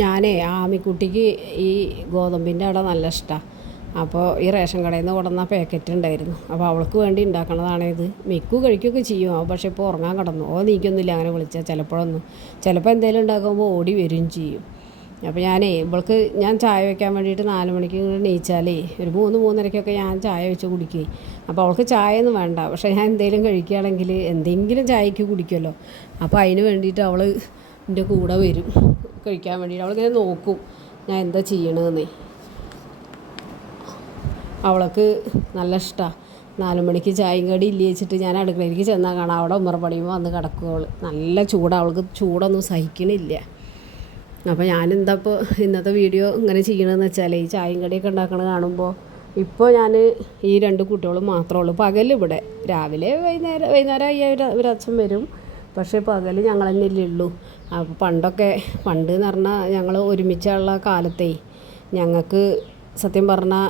ഞാനേ ആമിക്കുട്ടിക്ക് ഈ ഗോതമ്പിൻ്റെ അട നല്ല ഇഷ്ടമാണ്. അപ്പോൾ ഈ റേഷൻ കടയിൽ നിന്ന് കൊണ്ടുവന്ന പാക്കറ്റ് ഉണ്ടായിരുന്നു. അപ്പോൾ അവൾക്ക് വേണ്ടി ഉണ്ടാക്കണതാണ് ഇത്. മിക്കു കഴിക്കുകയൊക്കെ ചെയ്യും. പക്ഷേ ഇപ്പോൾ ഉറങ്ങാൻ കിടന്നു. നീക്കൊന്നുമില്ല അങ്ങനെ വിളിച്ചാൽ ചിലപ്പോൾ എന്തെങ്കിലും ഉണ്ടാക്കുമ്പോൾ ഓടി വരും ചെയ്യും. അപ്പോൾ ഇവൾക്ക് ഞാൻ ചായ വയ്ക്കാൻ വേണ്ടിയിട്ട് 4 മണിക്ക് എണീച്ചാലേ ഒരു 3-3:30 ഞാൻ ചായ വെച്ച് കുടിക്കുകയും. അപ്പോൾ അവൾക്ക് ചായ ഒന്നും വേണ്ട. പക്ഷേ ഞാൻ എന്തെങ്കിലും കഴിക്കുകയാണെങ്കിൽ എന്തെങ്കിലും ചായക്ക് കുടിക്കുമല്ലോ. അപ്പോൾ അതിന് വേണ്ടിയിട്ട് അവൾ എൻ്റെ കൂടെ വരും കഴിക്കാൻ വേണ്ടിയിട്ട്. അവളിങ്ങനെ നോക്കും ഞാൻ എന്താ ചെയ്യണമെന്നേ. അവൾക്ക് നല്ല ഇഷ്ടമാണ്. 4 മണിക്ക് ചായയും കടി ഇല്ല വെച്ചിട്ട് ഞാൻ അടുക്കളയിലേക്ക് ചെന്നാൽ കാണാം അവിടെ ഉമ്മറ പണിയുമ്പോൾ വന്ന് കിടക്കും അവൾ. നല്ല ചൂടാണ്, അവൾക്ക് ചൂടൊന്നും സഹിക്കണില്ല. അപ്പോൾ ഞാനെന്താ ഇപ്പോൾ ഇന്നത്തെ വീഡിയോ ഇങ്ങനെ ചെയ്യണമെന്ന് വെച്ചാൽ ഈ ചായയും കടിയൊക്കെ ഉണ്ടാക്കണത് കാണുമ്പോൾ ഇപ്പോൾ ഞാൻ ഈ 2 കുട്ടികളും മാത്രമേ ഉള്ളൂ. പകലിവിടെ രാവിലെ വൈകുന്നേരമായി ഒരു അച്ഛൻ വരും. പക്ഷേ പകൽ ഞങ്ങൾ തന്നെ ഉള്ളൂ. അപ്പോൾ പണ്ട് എന്ന് പറഞ്ഞാൽ ഞങ്ങൾ ഒരുമിച്ചുള്ള കാലത്തേ ഞങ്ങൾക്ക് സത്യം പറഞ്ഞാൽ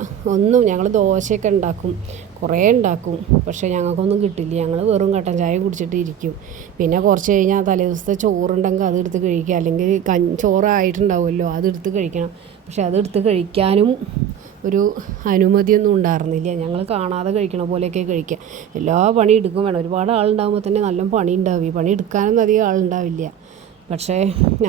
ഞങ്ങൾ ദോശയൊക്കെ ഉണ്ടാക്കും, കുറേ ഉണ്ടാക്കും. പക്ഷേ ഞങ്ങൾക്കൊന്നും കിട്ടില്ല. ഞങ്ങൾ വെറും കട്ടൻ ചായ കുടിച്ചിട്ട് ഇരിക്കും. പിന്നെ കുറച്ച് കഴിഞ്ഞാൽ തലേ ദിവസത്തെ ചോറുണ്ടെങ്കിൽ അതെടുത്ത് കഴിക്കുക, അല്ലെങ്കിൽ ചോറായിട്ടുണ്ടാവുമല്ലോ അതെടുത്ത് കഴിക്കണം. പക്ഷെ അതെടുത്ത് കഴിക്കാനും ഒരു അനുമതിയൊന്നും ഉണ്ടായിരുന്നില്ല. ഞങ്ങൾ കാണാതെ കഴിക്കണ പോലെയൊക്കെ കഴിക്കുക. എല്ലാ പണി എടുക്കും വേണം. ഒരുപാട് ആളുണ്ടാകുമ്പോൾ തന്നെ നല്ല പണി ഉണ്ടാവും. ഈ പണി എടുക്കാനൊന്നും അധികം ആളുണ്ടാവില്ല. പക്ഷേ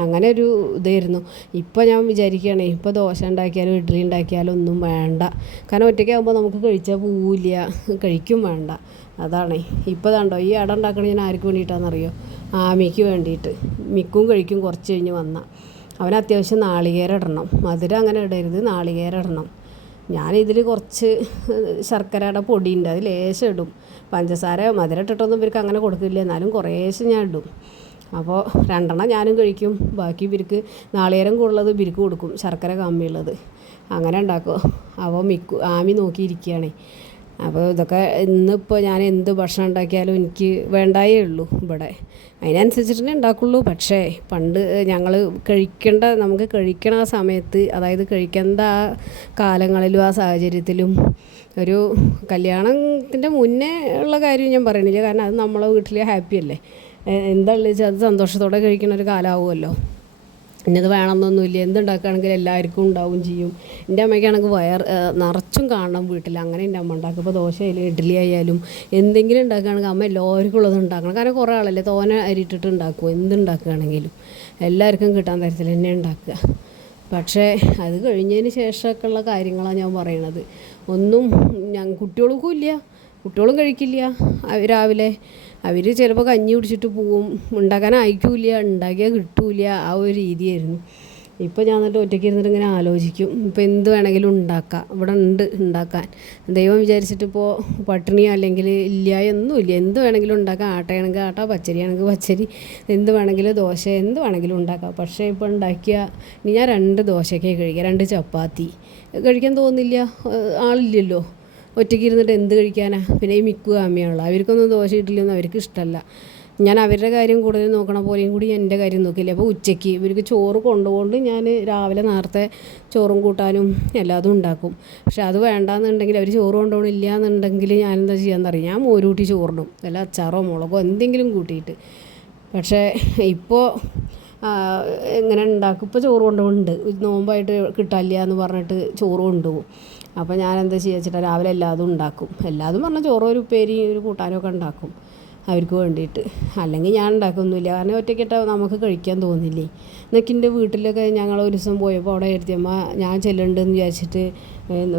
അങ്ങനെ ഒരു ഇതായിരുന്നു. ഇപ്പോൾ ഞാൻ വിചാരിക്കുകയാണേ, ഇപ്പോൾ ദോശ ഉണ്ടാക്കിയാലും ഇഡ്ഡലി ഉണ്ടാക്കിയാലും ഒന്നും വേണ്ട. കാരണം ഒറ്റയ്ക്കാകുമ്പോൾ നമുക്ക് കഴിച്ചാൽ പോവില്ല, കഴിക്കും വേണ്ട. അതാണേ ഇപ്പോൾ കണ്ടോ ഈ അട ഉണ്ടാക്കണത് ഞാൻ ആർക്ക് വേണ്ടിയിട്ടാണെന്നറിയോ? ആമിക്ക് വേണ്ടിയിട്ട്. മിക്കും കഴിക്കും കുറച്ച് കഴിഞ്ഞ് വന്നാൽ. അവന് അത്യാവശ്യം നാളികേരം ഇടണം. മധുരം അങ്ങനെ ഇടരുത്, നാളികേരം ഇടണം. ഞാനിതിൽ കുറച്ച് ശർക്കരയുടെ പൊടിയുണ്ട്, അത് ലേശം ഇടും. പഞ്ചസാര മധുരം ഇട്ടിട്ടൊന്നും ഇവർക്ക് അങ്ങനെ കൊടുക്കില്ല, എന്നാലും കുറേശ്ശെ ഞാൻ ഇടും. അപ്പോൾ 2 ഞാനും കഴിക്കും. ബാക്കി ഇവർക്ക് നാളികേരം കൂടുതലുള്ളത് ഇവർക്ക് കൊടുക്കും, ശർക്കര കമ്മിയുള്ളത്. അങ്ങനെ ഉണ്ടാക്കും. അപ്പോൾ ആമി നോക്കിയിരിക്കുകയാണേ. അപ്പോൾ ഇതൊക്കെ ഇന്നിപ്പോൾ ഞാൻ എന്ത് ഭക്ഷണം ഉണ്ടാക്കിയാലും എനിക്ക് വേണ്ടായേ ഉള്ളൂ ഇവിടെ. അതിനനുസരിച്ചിട്ട് തന്നെ ഉണ്ടാക്കുള്ളൂ. പക്ഷേ പണ്ട് ഞങ്ങൾ നമുക്ക് കഴിക്കണ ആ സമയത്ത്, അതായത് കഴിക്കേണ്ട ആ കാലങ്ങളിലും ആ സാഹചര്യത്തിലും ഒരു കല്യാണത്തിൻ്റെ മുന്നേ ഉള്ള കാര്യം ഞാൻ പറയണില്ല. കാരണം അത് നമ്മളെ വീട്ടിൽ ഹാപ്പിയല്ലേ. എന്താണെന്ന് വെച്ചാൽ അത് സന്തോഷത്തോടെ കഴിക്കുന്ന ഒരു കാലമാവുമല്ലോ. ഇന്നത് വേണമെന്നൊന്നുമില്ല. എന്തുണ്ടാക്കുകയാണെങ്കിലും എല്ലാവർക്കും ഉണ്ടാവും ചെയ്യും. എൻ്റെ അമ്മയ്ക്കാണെങ്കിൽ നിറച്ചും കാണണം വീട്ടിൽ. അങ്ങനെ എൻ്റെ അമ്മ ഉണ്ടാക്കും. ഇപ്പോൾ ദോശ ആയാലും ഇഡ്ഡലി ആയാലും എന്തെങ്കിലും ഉണ്ടാക്കുകയാണെങ്കിൽ അമ്മ എല്ലാവർക്കും ഉള്ളത് ഉണ്ടാക്കണം. കാരണം കുറേ ആളല്ലേ തോനെ അരിയിട്ടിട്ട് ഉണ്ടാക്കും. എന്തുണ്ടാക്കുകയാണെങ്കിലും എല്ലാവർക്കും കിട്ടാൻ തരത്തിൽ തന്നെ ഉണ്ടാക്കുക. പക്ഷേ അത് കഴിഞ്ഞതിന് ശേഷമൊക്കെ ഉള്ള കാര്യങ്ങളാണ് ഞാൻ പറയണത്. ഒന്നും കുട്ടികൾക്കും ഇല്ല, കുട്ടികളും കഴിക്കില്ല. രാവിലെ അവർ ചിലപ്പോൾ കഞ്ഞി കുടിച്ചിട്ട് പോവും. ഉണ്ടാക്കാൻ അയക്കില്ല, ഉണ്ടാക്കിയാൽ കിട്ടില്ല. ആ ഒരു രീതിയായിരുന്നു. ഇപ്പോൾ ഞാൻ എന്നിട്ട് ഒറ്റയ്ക്ക് ഇരുന്നിട്ട് ഇങ്ങനെ ആലോചിക്കും, ഇപ്പോൾ എന്ത് വേണമെങ്കിലും ഉണ്ടാക്കാം, ഇവിടെ ഉണ്ട് ഉണ്ടാക്കാൻ. ദൈവം വിചാരിച്ചിട്ടിപ്പോൾ പട്ടിണിയോ അല്ലെങ്കിൽ ഇല്ല ഒന്നുമില്ല. എന്ത് വേണമെങ്കിലും ഉണ്ടാക്കാം. ആട്ടയാണെങ്കിൽ ആട്ട, പച്ചരിയാണെങ്കിൽ പച്ചരി, എന്ത് വേണമെങ്കിലും ദോശ, എന്ത് വേണമെങ്കിലും ഉണ്ടാക്കാം. പക്ഷേ ഇപ്പോൾ ഇനി ഞാൻ 2 ദോശയൊക്കെ കഴിക്കുക, 2 ചപ്പാത്തി കഴിക്കാൻ തോന്നില്ല. ആളില്ലല്ലോ. ഒറ്റയ്ക്ക് ഇരുന്നിട്ട് എന്ത് കഴിക്കാനാ? പിന്നെ ഈ മിക്കു ആമിയാണല്ലോ, അവർക്കൊന്നും ദോശ ഇഡ്ഡലിയൊന്നും അവർക്ക് ഇഷ്ടമല്ല. ഞാൻ അവരുടെ കാര്യം കൂടുതൽ നോക്കണ പോലെയും കൂടി എൻ്റെ കാര്യം നോക്കില്ല. അപ്പോൾ ഉച്ചയ്ക്ക് ഇവർക്ക് ചോറ് കൊണ്ടുകൊണ്ട് ഞാൻ രാവിലെ നേരത്തെ ചോറും കൂട്ടാനും എല്ലാതും ഉണ്ടാക്കും. പക്ഷെ അത് വേണ്ടാന്നുണ്ടെങ്കിൽ അവർ ചോറ് കൊണ്ടുപോകണില്ല എന്നുണ്ടെങ്കിൽ ഞാനെന്താ ചെയ്യാമെന്നറിയാം, ഞാൻ മോരൂട്ടി ചോറിടും, വല്ല അച്ചാറോ മുളകോ എന്തെങ്കിലും കൂട്ടിയിട്ട്. പക്ഷേ ഇപ്പോൾ എങ്ങനെ ഉണ്ടാക്കും? ഇപ്പോൾ ചോറ് കൊണ്ടുപോകുന്നുണ്ട്. നോമ്പായിട്ട് കിട്ടാനില്ല എന്ന് പറഞ്ഞിട്ട് ചോറ് കൊണ്ടുപോകും. അപ്പോൾ ഞാനെന്താ ചെയ്യുക വെച്ചിട്ടാൽ രാവിലെ എല്ലാതും ഉണ്ടാക്കും. എല്ലാതും പറഞ്ഞാൽ ചോറും ഒരു ഉപ്പേരി ഒരു കൂട്ടാനും ഒക്കെ ഉണ്ടാക്കും അവർക്ക് വേണ്ടിയിട്ട്. അല്ലെങ്കിൽ ഞാൻ ഉണ്ടാക്കൊന്നുമില്ല. കാരണം ഒറ്റയ്ക്കിട്ടാൽ നമുക്ക് കഴിക്കാൻ തോന്നില്ലേ. എന്നൊക്കെ എൻ്റെ വീട്ടിലൊക്കെ ഞങ്ങൾ ഒരു ദിവസം പോയപ്പോൾ അവിടെ എഴുതിയമ്മ ഞാൻ ചെല്ലുന്നുണ്ടെന്ന് വിചാരിച്ചിട്ട്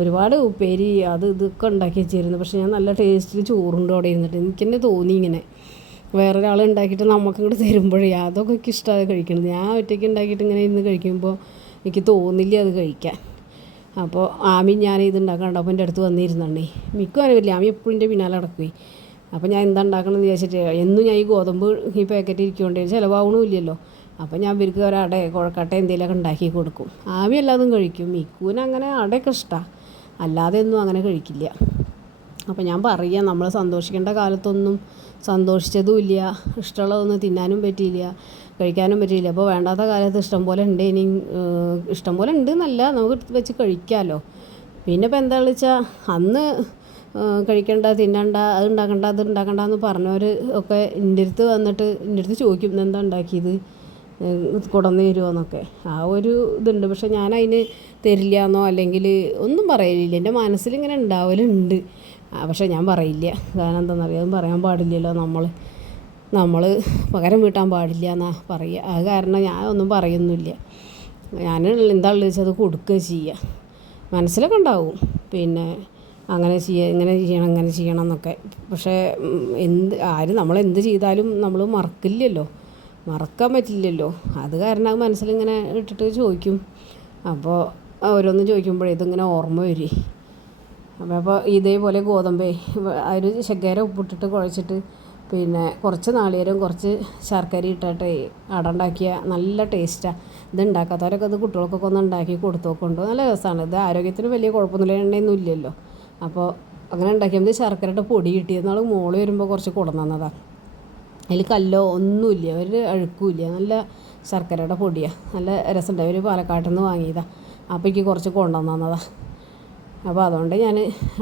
ഒരുപാട് ഉപ്പേരി ഇതൊക്കെ ഉണ്ടാക്കി വെച്ചിരുന്നു. പക്ഷേ ഞാൻ നല്ല ടേസ്റ്റിൽ ചോറുണ്ട് അവിടെ ഇരുന്നിട്ട്. എനിക്കെന്നെ തോന്നി ഇങ്ങനെ വേറൊരാൾ ഉണ്ടാക്കിയിട്ട് നമുക്ക് ഇങ്ങോട്ട് തരുമ്പോഴേ അതൊക്കെ എനിക്ക് ഇഷ്ടമാണ് കഴിക്കണത്. ഞാൻ ഒറ്റയ്ക്ക് ഉണ്ടാക്കിയിട്ട് ഇങ്ങനെ ഇരുന്ന് കഴിക്കുമ്പോൾ എനിക്ക് തോന്നില്ല അത് കഴിക്കാൻ. അപ്പോൾ ആമി ഞാൻ ഇത് ഉണ്ടാക്കാണ്ട് അപ്പോൾ എൻ്റെ അടുത്ത് വന്നിരുന്നേ. മിക്കും അറിയില്ല, ആമി എപ്പോഴും എൻ്റെ പിന്നാലെ നടക്കുകയെ. അപ്പോൾ ഞാൻ എന്താ ഉണ്ടാക്കണമെന്ന് വിചാരിച്ചിട്ട് എന്നും ഞാൻ ഈ ഗോതമ്പ് ഈ പാക്കറ്റ് ഇരിക്കൊണ്ടേ ചിലവാകണമില്ലല്ലോ. അപ്പോൾ ഞാൻ ഇവർക്ക് ഒരട കുഴക്കട്ട എന്തെങ്കിലുമൊക്കെ ഉണ്ടാക്കി കൊടുക്കും. ആമി എല്ലാതും കഴിക്കും. മിക്കുവിന് അങ്ങനെ അടയൊക്കെ ഇഷ്ടമാണ്, അല്ലാതെ ഒന്നും അങ്ങനെ കഴിക്കില്ല. അപ്പോൾ ഞാൻ പറയാം, നമ്മൾ സന്തോഷിക്കേണ്ട കാലത്തൊന്നും സന്തോഷിച്ചതും ഇല്ല, ഇഷ്ടമുള്ളതൊന്നും തിന്നാനും പറ്റിയില്ല, കഴിക്കാനും പറ്റിയില്ല. അപ്പോൾ വേണ്ടാത്ത കാലത്ത് ഇഷ്ടം പോലെ ഉണ്ട്. ഇഷ്ടം പോലെ ഉണ്ട് എന്നല്ല, നമുക്ക് വെച്ച് കഴിക്കാമല്ലോ. പിന്നെ ഇപ്പോൾ എന്താണെന്ന് വെച്ചാൽ അന്ന് കഴിക്കണ്ട, തിന്നണ്ട, അത് ഉണ്ടാക്കണ്ട എന്ന് പറഞ്ഞവർ ഒക്കെ എൻ്റെ അടുത്ത് വന്നിട്ട് എൻ്റെ അടുത്ത് ചോദിക്കും, ഇന്നെന്താ ഉണ്ടാക്കിയത്, കൊണ്ടുവന്ന് തരുമോയെന്നൊക്കെ ആ ഒരു ഇതുണ്ട്. പക്ഷെ ഞാനതിന് തരില്ല എന്നോ അല്ലെങ്കിൽ ഒന്നും പറയലില്ല. എൻ്റെ മനസ്സിലിങ്ങനെ ഉണ്ടാവലുണ്ട്, പക്ഷെ ഞാൻ പറയില്ല. കാരണം എന്താണെന്നറിയാം, അതും പറയാൻ പാടില്ലല്ലോ. നമ്മൾ പകരം വീട്ടാൻ പാടില്ല എന്നാണ് പറയുക. അത് കാരണം ഞാൻ ഒന്നും പറയുന്നില്ല. ഞാൻ എന്താ ഉള്ളത് വെച്ചാൽ അത് കൊടുക്കുക ചെയ്യുക. മനസ്സിലൊക്കെ ഉണ്ടാവും പിന്നെ അങ്ങനെ ചെയ്യുക, ഇങ്ങനെ ചെയ്യണം, അങ്ങനെ ചെയ്യണം എന്നൊക്കെ. പക്ഷേ നമ്മളെന്ത് ചെയ്താലും നമ്മൾ മറക്കില്ലല്ലോ, മറക്കാൻ പറ്റില്ലല്ലോ. അത് കാരണം അത് മനസ്സിലിങ്ങനെ ഇട്ടിട്ട് ചോദിക്കും. അപ്പോൾ ഓരോന്ന് ചോദിക്കുമ്പോഴേ ഇതിങ്ങനെ ഓർമ്മ വരും. അപ്പോൾ ഇതേപോലെ ഗോതമ്പേ അതിൽ ശർക്കര ഉപ്പിട്ടിട്ട് കുഴച്ചിട്ട് പിന്നെ കുറച്ച് നാളികേരം കുറച്ച് ശർക്കര ഇട്ടിട്ട് അട ഉണ്ടാക്കിയ നല്ല ടേസ്റ്റാണ്. ഇത് ഉണ്ടാക്കാത്തവരൊക്കെ ഇത് കുട്ടികൾക്കൊക്കെ ഒന്ന് ഉണ്ടാക്കി കൊടുത്തു നോക്കുന്നുണ്ട്. നല്ല രസമാണ്. ഇത് ആരോഗ്യത്തിന് വലിയ കുഴപ്പമൊന്നുമില്ല, എണ്ണയൊന്നും ഇല്ലല്ലോ. അപ്പോൾ അങ്ങനെ ഉണ്ടാക്കിയത് ശർക്കരയുടെ പൊടി കിട്ടിയെന്നാൾ മോള് വരുമ്പോൾ കുറച്ച് കൊണ്ടുവന്നതാണ്. അതിൽ കല്ലോ ഒന്നുമില്ല, ഒരു അഴുക്കുമില്ല, നല്ല ശർക്കരയുടെ പൊടിയാണ്, നല്ല രസമുണ്ട്. അവർ പാലക്കാട്ടിൽ നിന്ന് വാങ്ങിയതാണ്. അപ്പോൾ എനിക്ക് കുറച്ച് കൊണ്ടുവന്നതാണ്. അപ്പോൾ അതുകൊണ്ട് ഞാൻ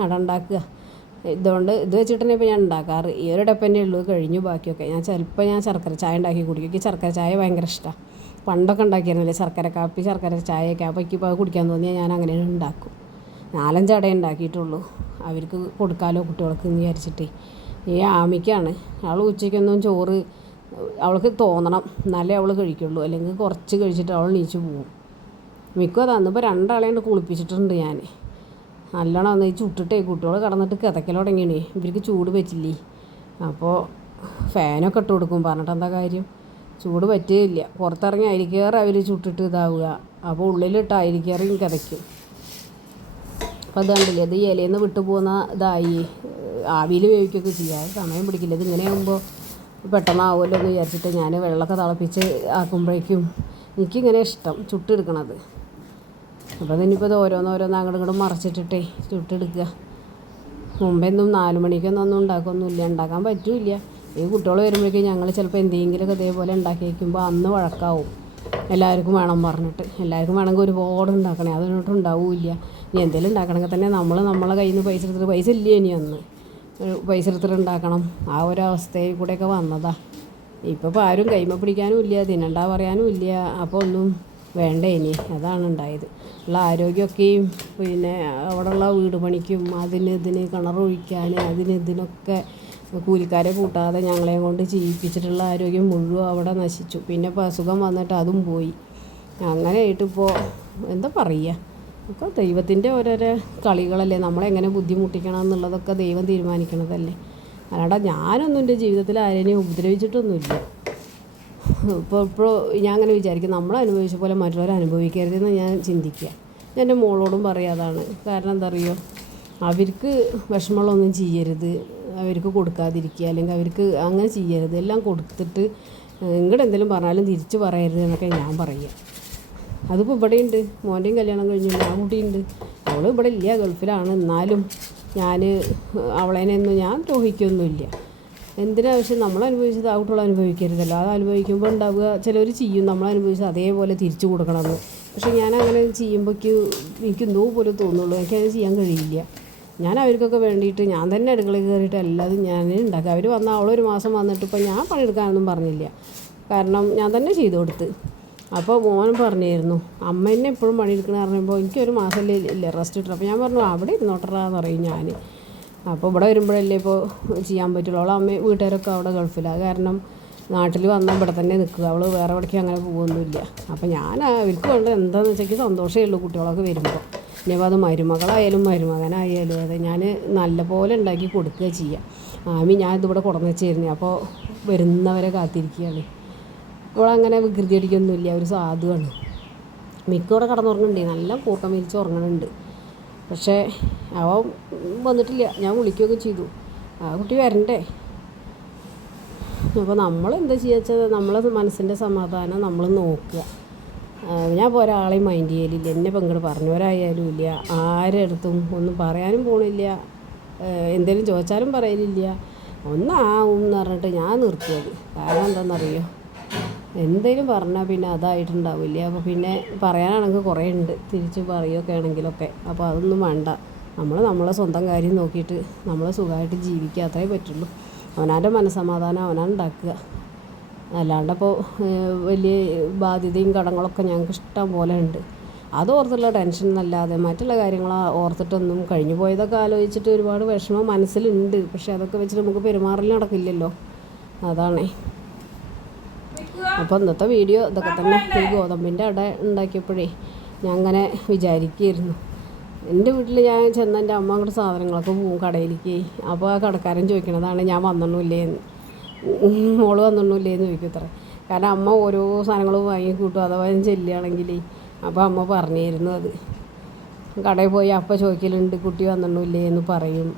അട ഉണ്ടാക്കുക. ഇത് വെച്ചിട്ടാണ് ഇപ്പോൾ ഞാൻ ഉണ്ടാക്കാറ്. ഈ ഒരു ഡപ്പന്നെ ഉള്ളൂ, കഴിഞ്ഞു ബാക്കിയൊക്കെ. ചിലപ്പോൾ ശർക്കര ചായ ഉണ്ടാക്കി കുടിക്കും. എനിക്ക് ശർക്കര ചായ ഭയങ്കര ഇഷ്ടമാണ്. പണ്ടൊക്കെ ഉണ്ടാക്കിയിരുന്നില്ലേ ശർക്കര കാപ്പി, ശർക്കര ചായയൊക്കെ. അപ്പോൾ എനിക്ക് ഇപ്പോൾ കുടിക്കാൻ തോന്നിയാൽ ഞാൻ അങ്ങനെ ഉണ്ടാക്കും. 4-5 അടയേ ഉണ്ടാക്കിയിട്ടുള്ളൂ, അവർക്ക് കൊടുക്കാമല്ലോ കുട്ടികൾക്ക് എന്ന് വിചാരിച്ചിട്ട്. ഈ ആമിക്കാണ്, അവൾ ഉച്ചയ്ക്കൊന്നും ചോറ് അവൾക്ക് തോന്നണം, എന്നാലേ അവൾ കഴിക്കുള്ളൂ. അല്ലെങ്കിൽ കുറച്ച് കഴിച്ചിട്ട് അവൾ നീച്ച് പോവും. മിക്കും അതാണ്. ഇപ്പോൾ 2 ആളെയും കുളിപ്പിച്ചിട്ടുണ്ട് ഞാൻ. നല്ലോണം ഒന്ന് ഈ ചുട്ടിട്ടേ കുട്ടികൾ കിടന്നിട്ട് കിതക്കൽ തുടങ്ങിയണേ. ഇവർക്ക് ചൂട് പറ്റില്ലേ. അപ്പോൾ ഫാനൊക്കെ ഇട്ട് കൊടുക്കും, പറഞ്ഞിട്ട് എന്താ കാര്യം, ചൂട് പറ്റുകയില്ല. പുറത്തിറങ്ങി അരിക്കേറെ അവർ ചുട്ടിട്ട് ഇതാവുക. അപ്പോൾ ഉള്ളിലിട്ട് അരിക്കേറെയും കിതയ്ക്കും. അപ്പോൾ അത് കണ്ടില്ലേ, ഇത് ഇലയിൽ നിന്ന് വിട്ടു പോകുന്ന ഇതായി ആവിയിൽ വേവിക്കുകയൊക്കെ ചെയ്യാം, സമയം പിടിക്കില്ല. ഇത് ഇങ്ങനെ ആകുമ്പോൾ പെട്ടെന്നാവുമല്ലോ എന്ന് വിചാരിച്ചിട്ട് ഞാൻ വെള്ളമൊക്കെ തിളപ്പിച്ച് ആക്കുമ്പോഴേക്കും എനിക്കിങ്ങനെ ഇഷ്ടം ചുട്ടെടുക്കണത്. അപ്പോൾ അതിനിപ്പോൾ ഇത് ഓരോന്നോരോന്ന് അങ്ങോട്ടും ഇങ്ങോട്ടും മറിച്ചിട്ടിട്ടേ ചുട്ടെടുക്കുക. മുമ്പെന്നും 4 മണിക്കൊന്നും ഉണ്ടാക്കൊന്നുമില്ല, ഉണ്ടാക്കാൻ പറ്റില്ല. ഈ കുട്ടികൾ വരുമ്പോഴേക്കും ഞങ്ങൾ ചിലപ്പോൾ എന്തെങ്കിലുമൊക്കെ ഇതേപോലെ ഉണ്ടാക്കി വയ്ക്കുമ്പോൾ അന്ന് വഴക്കാവും. എല്ലാവർക്കും വേണം പറഞ്ഞിട്ട്. എല്ലാവർക്കും വേണമെങ്കിൽ ഒരുപാട് ഉണ്ടാക്കണേ, അതിനോട്ടും ഉണ്ടാവില്ല. ഇനി എന്തെങ്കിലും ഉണ്ടാക്കണമെങ്കിൽ തന്നെ നമ്മളെ കയ്യിൽ നിന്ന് പൈസ ഇല്ലേ ഇനി അന്ന് പൈസ എടുത്തിട്ട് ഉണ്ടാക്കണം. ആ ഒരവസ്ഥയിൽ കൂടെയൊക്കെ വന്നതാണ്. ഇപ്പോൾ ആരും കൈമ പിടിക്കാനും ഇല്ല, തിന്നണ്ടാ പറയാനും ഇല്ല. അപ്പോൾ ഒന്നും വേണ്ട ഇനി, അതാണ് ഉണ്ടായത്. ഉള്ള ആരോഗ്യമൊക്കെയും പിന്നെ അവിടെയുള്ള വീട് പണിക്കും ഇതിന് കിണറൊഴിക്കാൻ ഇതിനൊക്കെ കൂലിക്കാരെ കൂട്ടാതെ ഞങ്ങളെയും കൊണ്ട് ചെയ്യിപ്പിച്ചിട്ടുള്ള ആരോഗ്യം മുഴുവൻ അവിടെ നശിച്ചു. പിന്നെ ഇപ്പോൾ അസുഖം വന്നിട്ട് അതും പോയി. അങ്ങനെയായിട്ടിപ്പോൾ എന്താ പറയുക, ഒക്കെ ദൈവത്തിൻ്റെ ഓരോരോ കളികളല്ലേ. നമ്മളെങ്ങനെ ബുദ്ധിമുട്ടിക്കണം എന്നുള്ളതൊക്കെ ദൈവം തീരുമാനിക്കണതല്ലേ. അല്ലാണ്ട് ഞാനൊന്നും എൻ്റെ ജീവിതത്തിൽ ആരെയും ഉപദ്രവിച്ചിട്ടൊന്നുമില്ല. ഇപ്പോൾ ഞാൻ അങ്ങനെ വിചാരിക്കും, നമ്മൾ അനുഭവിച്ച പോലെ മറ്റുള്ളവർ അനുഭവിക്കരുതെന്ന് ഞാൻ ചിന്തിക്കുക. ഞാൻ എൻ്റെ മോളോടും പറയാതാണ്. കാരണം എന്താ അറിയുമോ, അവർക്ക് വിഷമമുള്ളൊന്നും ചെയ്യരുത്, അവർക്ക് കൊടുക്കാതിരിക്കുക, അല്ലെങ്കിൽ അവർക്ക് അങ്ങനെ ചെയ്യരുത്. എല്ലാം കൊടുത്തിട്ട് ഇങ്ങോട്ട് എന്തെങ്കിലും പറഞ്ഞാലും തിരിച്ച് പറയരുത് എന്നൊക്കെ ഞാൻ പറയുക. അതിപ്പോൾ ഇവിടെയുണ്ട്, മോൻ്റെയും കല്യാണം കഴിഞ്ഞു, ആ കുട്ടിയുണ്ട്. അവൾ ഇവിടെ ഇല്ല, ഗൾഫിലാണ്. എന്നാലും അവളേനൊന്നും ഞാൻ ദ്രോഹിക്കൊന്നുമില്ല. എന്തിനാവശ്യം നമ്മളനുഭവിച്ചത് ആ കുട്ടികൾ അനുഭവിക്കരുതല്ലോ. അത് അനുഭവിക്കുമ്പോൾ ഉണ്ടാവുക, ചിലർ ചെയ്യും നമ്മളനുഭവിച്ചത് അതേപോലെ തിരിച്ചു കൊടുക്കണമെന്ന്. പക്ഷേ ഞാൻ അങ്ങനെ ചെയ്യുമ്പോഴേക്ക് എനിക്ക് എന്തോ പോലും തോന്നുള്ളൂ, എനിക്കത് ചെയ്യാൻ കഴിയില്ല. ഞാൻ അവർക്കൊക്കെ വേണ്ടിയിട്ട് ഞാൻ തന്നെ അടുക്കളയിൽ കയറിയിട്ട് എല്ലാതും ഞാൻ ഉണ്ടാക്കുക. അവർ വന്നാൽ അവളൊരു മാസം വന്നിട്ട് ഇപ്പോൾ ഞാൻ പണിയെടുക്കാനൊന്നും പറഞ്ഞില്ല, കാരണം ഞാൻ തന്നെ ചെയ്തു കൊടുത്ത്. അപ്പോൾ മോൻ പറഞ്ഞിരുന്നു, അമ്മ എന്നെ എപ്പോഴും പണിയെടുക്കണ പറയുമ്പോൾ എനിക്കൊരു മാസമല്ലേ ഇല്ല റെസ്റ്റ് കിട്ടണം. അപ്പോൾ ഞാൻ പറഞ്ഞു അവിടെ ഇരുന്നോട്ടറാന്ന് പറയും ഞാൻ. അപ്പോൾ ഇവിടെ വരുമ്പോഴല്ലേ ഇപ്പോൾ ചെയ്യാൻ പറ്റുള്ളൂ. അവളെ വീട്ടുകാരൊക്കെ അവിടെ ഗൾഫിലാണ്, കാരണം നാട്ടിൽ വന്നാൽ ഇവിടെ തന്നെ നിൽക്കുക. അവൾ വേറെ എവിടേക്കും അങ്ങനെ പോകുന്നില്ല. അപ്പോൾ ഞാൻ അവർക്ക് വേണ്ടത് എന്താണെന്ന് വെച്ചാൽ സന്തോഷമേ ഉള്ളൂ കുട്ടികളൊക്കെ വരുമ്പോൾ. ഇനിയിപ്പോൾ അത് മരുമകളായാലും മരുമകനായാലും അതെ ഞാൻ നല്ലപോലെ ഉണ്ടാക്കി കൊടുക്കുക ചെയ്യാം. ഞാൻ ഇതിവിടെ കൊണ്ടുവന്ന് വെച്ചിരുന്നു, അപ്പോൾ വരുന്നവരെ കാത്തിരിക്കുകയാണ്. അവളങ്ങനെ വികൃതി അടിക്കൊന്നുമില്ല, ഒരു സാധുവാണ്. മിക്കവിടെ കടന്നുറങ്ങുന്നുണ്ട്, നല്ല കൂട്ടം വിരിച്ച് ഉറങ്ങുന്നുണ്ട്. പക്ഷേ അവൻ വന്നിട്ടില്ല. ഞാൻ വിളിക്കുകയൊക്കെ ചെയ്തു, ആ കുട്ടി വരണ്ടേ. അപ്പോൾ നമ്മളെന്താ ചെയ്യുക വെച്ചാൽ നമ്മളെ മനസ്സിൻ്റെ സമാധാനം നമ്മൾ നോക്കുക. ഞാൻ ഇപ്പോൾ ഒരാളെയും മൈൻഡ് ചെയ്യലില്ല, എന്നെ ഇപ്പം ഇങ്ങോട്ട് പറഞ്ഞവരായാലും ഇല്ല, ആരെടുത്തും ഒന്നും പറയാനും പോണില്ല. എന്തെങ്കിലും ചോദിച്ചാലും പറയലില്ല. ഒന്നാവും എന്ന് പറഞ്ഞിട്ട് ഞാൻ നിർത്തിയത്. കാരണം എന്താണെന്നറിയോ, എന്തെങ്കിലും പറഞ്ഞാൽ പിന്നെ അതായിട്ടുണ്ടാവില്ല. അപ്പോൾ പിന്നെ പറയാനാണെങ്കിൽ കുറേ ഉണ്ട്, തിരിച്ച് പറയുകയൊക്കെ ആണെങ്കിലൊക്കെ. അപ്പോൾ അതൊന്നും വേണ്ട. നമ്മളെ സ്വന്തം കാര്യം നോക്കിയിട്ട് നമ്മൾ സുഖമായിട്ട് ജീവിക്കുക, അത്രേ പറ്റുള്ളൂ. അവനവൻ്റെ മനസ്സമാധാനം അവനാണ് ഉണ്ടാക്കുക. അല്ലാണ്ടപ്പോൾ വലിയ ബാധ്യതയും കടങ്ങളൊക്കെ ഞങ്ങൾക്ക് ഇഷ്ടം പോലെ ഉണ്ട്. അത് ഓർത്തുള്ള ടെൻഷൻ എന്നല്ലാതെ മറ്റുള്ള കാര്യങ്ങൾ ഓർത്തിട്ടൊന്നും കഴിഞ്ഞു പോയതൊക്കെ ആലോചിച്ചിട്ട് ഒരുപാട് വിഷമം മനസ്സിലുണ്ട്. പക്ഷെ അതൊക്കെ വെച്ചിട്ട് നമുക്ക് പെരുമാറൽ നടക്കില്ലല്ലോ, അതാണേ. അപ്പോൾ ഇന്നത്തെ വീഡിയോ ഇതൊക്കെ തന്നെ. ഈ ഗോതമ്പിൻ്റെ അട ഉണ്ടാക്കിയപ്പോഴേ ഞാൻ അങ്ങനെ വിചാരിക്കുകയായിരുന്നു, എൻ്റെ വീട്ടിൽ ഞാൻ ചെന്ന എൻ്റെ അമ്മ അങ്ങോട്ട് സാധനങ്ങളൊക്കെ പോവും കടയിലേക്ക്. അപ്പോൾ ആ കടക്കാരൻ ചോദിക്കണതാണ് ഞാൻ വന്നിട്ടില്ലേന്ന്, മോള് വന്നിട്ടില്ലേന്ന് ചോദിക്കും ഇത്ര. കാരണം അമ്മ ഓരോ സാധനങ്ങളും വാങ്ങിക്കൂട്ടും, അഥവാ ഞാൻ ചെല്ലുകയാണെങ്കിൽ. അപ്പോൾ അമ്മ പറഞ്ഞിരുന്നു അത് കടയിൽ പോയി അപ്പം ചോദിക്കലുണ്ട് കുട്ടി വന്നിട്ടില്ലേ എന്ന് പറയും.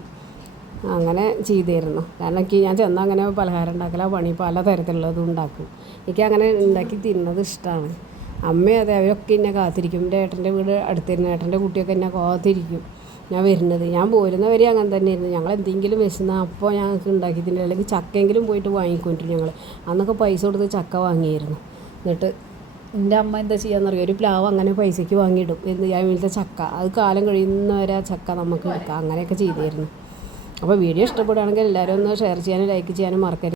അങ്ങനെ ചെയ്തിരുന്നു. കാരണം എനിക്ക് ഞാൻ ചെന്നാൽ അങ്ങനെ പലഹാരം ഉണ്ടാക്കല പണി, പല തരത്തിലുള്ളതും ഉണ്ടാക്കും. എനിക്ക് അങ്ങനെ ഉണ്ടാക്കി തിന്നുന്നത് ഇഷ്ടമാണ്. അമ്മയും അതെ, അവരൊക്കെ എന്നെ കാത്തിരിക്കും. എൻ്റെ ഏട്ടൻ്റെ വീട് അടുത്തിരുന്നു, ഏട്ടൻ്റെ കുട്ടിയൊക്കെ എന്നെ കാത്തിരിക്കും ഞാൻ വരുന്നത്. ഞാൻ പോരുന്നവരെ അങ്ങനെ തന്നെ ആയിരുന്നു. ഞങ്ങൾ എന്തെങ്കിലും വിശന്നാൽ അപ്പോൾ ഞങ്ങൾക്ക് ഉണ്ടാക്കി തിന്നും, അല്ലെങ്കിൽ ചക്കയെങ്കിലും പോയിട്ട് വാങ്ങിക്കൊണ്ടിരും. ഞങ്ങൾ അന്നൊക്കെ പൈസ കൊടുത്ത് ചക്ക വാങ്ങിയായിരുന്നു. എന്നിട്ട് എൻ്റെ അമ്മ എന്താ ചെയ്യാന്നറിയോ, ഒരു പ്ലാവ് അങ്ങനെ പൈസയ്ക്ക് വാങ്ങിയിടും. എന്ത് ഞാൻ വീട്ടിലത്തെ ചക്ക അത് കാലം കഴിയുന്നവരെ ആ ചക്ക നമുക്ക് എടുക്കാം. അങ്ങനെയൊക്കെ ചെയ്തിരുന്നു. അപ്പോൾ വീഡിയോ ഇഷ്ടപ്പെടുകയാണെങ്കിൽ എല്ലാവരും ഒന്ന് ഷെയർ ചെയ്യാനും ലൈക്ക് ചെയ്യാനും മറക്കരുത്.